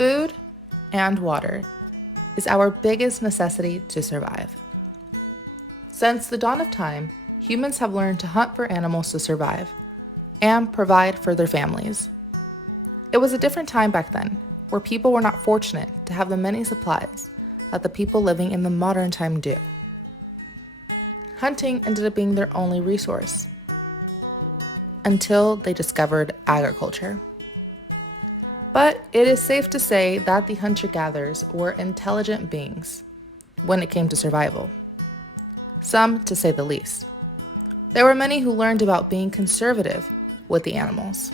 Food and water is our biggest necessity to survive. Since the dawn of time, humans have learned to hunt for animals to survive and provide for their families. It was a different time back then, where people were not fortunate to have the many supplies that the people living in the modern time do. Hunting ended up being their only resource until they discovered agriculture. But it is safe to say that the hunter-gatherers were intelligent beings when it came to survival. Some, to say the least. There were many who learned about being conservative with the animals.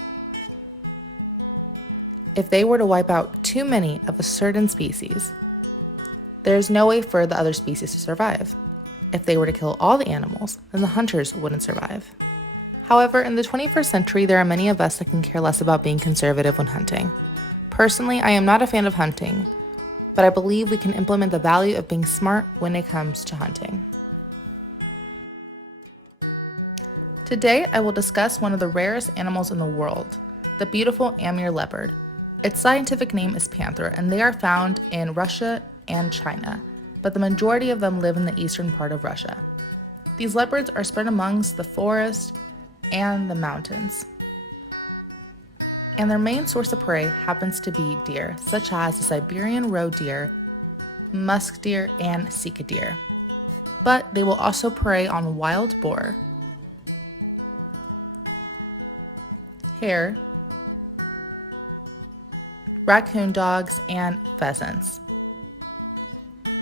If they were to wipe out too many of a certain species, there is no way for the other species to survive. If they were to kill all the animals, then the hunters wouldn't survive. However, in the 21st century, there are many of us that can care less about being conservative when hunting. Personally, I am not a fan of hunting, but I believe we can implement the value of being smart when it comes to hunting. Today, I will discuss one of the rarest animals in the world, the beautiful Amur leopard. Its scientific name is panther, and they are found in Russia and China, but the majority of them live in the eastern part of Russia. These leopards are spread amongst the forest and the mountains. And their main source of prey happens to be deer, such as the Siberian roe deer, musk deer, and sika deer. But they will also prey on wild boar, hare, raccoon dogs, and pheasants.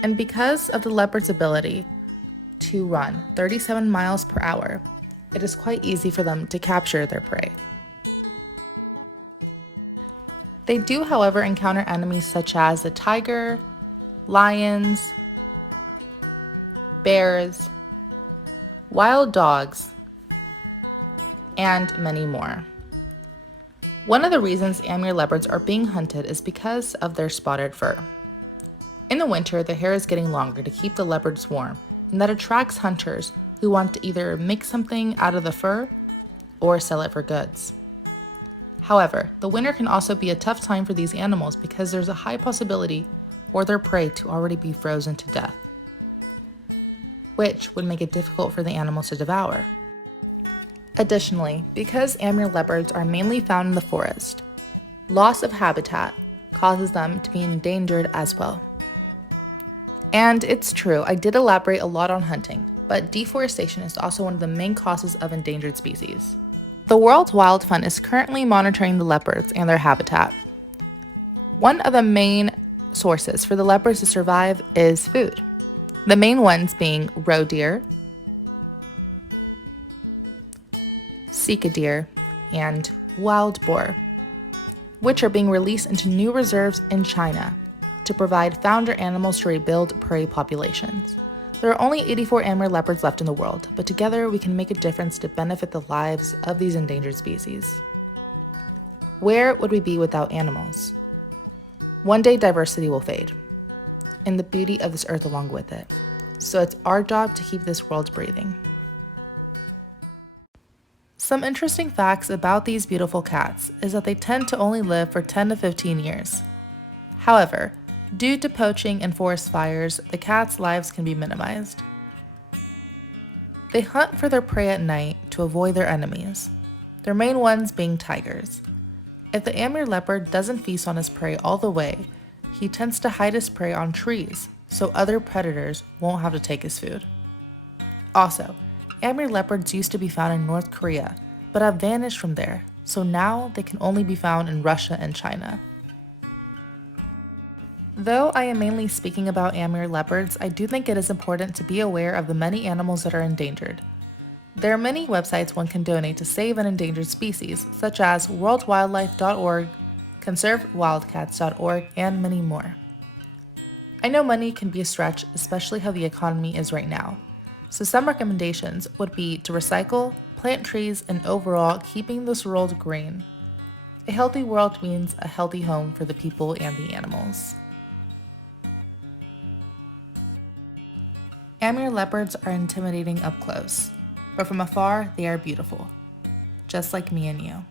And because of the leopard's ability to run 37 miles per hour, it is quite easy for them to capture their prey. They do, however, encounter enemies such as the tiger, lions, bears, wild dogs, and many more. One of the reasons Amur leopards are being hunted is because of their spotted fur. In the winter, the hair is getting longer to keep the leopards warm, and that attracts hunters who want to either make something out of the fur or sell it for goods. However, the winter can also be a tough time for these animals because there's a high possibility for their prey to already be frozen to death, which would make it difficult for the animals to devour. Additionally, because Amur leopards are mainly found in the forest, loss of habitat causes them to be endangered as well. And it's true, I did elaborate a lot on hunting, but deforestation is also one of the main causes of endangered species. The World Wild Fund is currently monitoring the leopards and their habitat. One of the main sources for the leopards to survive is food. The main ones being roe deer, sika deer, and wild boar, which are being released into new reserves in China to provide founder animals to rebuild prey populations. There are only 84 Amur leopards left in the world, but together we can make a difference to benefit the lives of these endangered species. Where would we be without animals? One day diversity will fade, and the beauty of this earth along with it. So it's our job to keep this world breathing. Some interesting facts about these beautiful cats is that they tend to only live for 10 to 15 years. However, due to poaching and forest fires, the cats' lives can be minimized. They hunt for their prey at night to avoid their enemies, their main ones being tigers. If the Amur leopard doesn't feast on his prey all the way, he tends to hide his prey on trees, so other predators won't have to take his food. Also, Amur leopards used to be found in North Korea, but have vanished from there, so now they can only be found in Russia and China. Though I am mainly speaking about Amur leopards, I do think it is important to be aware of the many animals that are endangered. There are many websites one can donate to save an endangered species, such as worldwildlife.org, conservewildcats.org, and many more. I know money can be a stretch, especially how the economy is right now. So some recommendations would be to recycle, plant trees, and overall keeping this world green. A healthy world means a healthy home for the people and the animals. Amur leopards are intimidating up close, but from afar they are beautiful, just like me and you.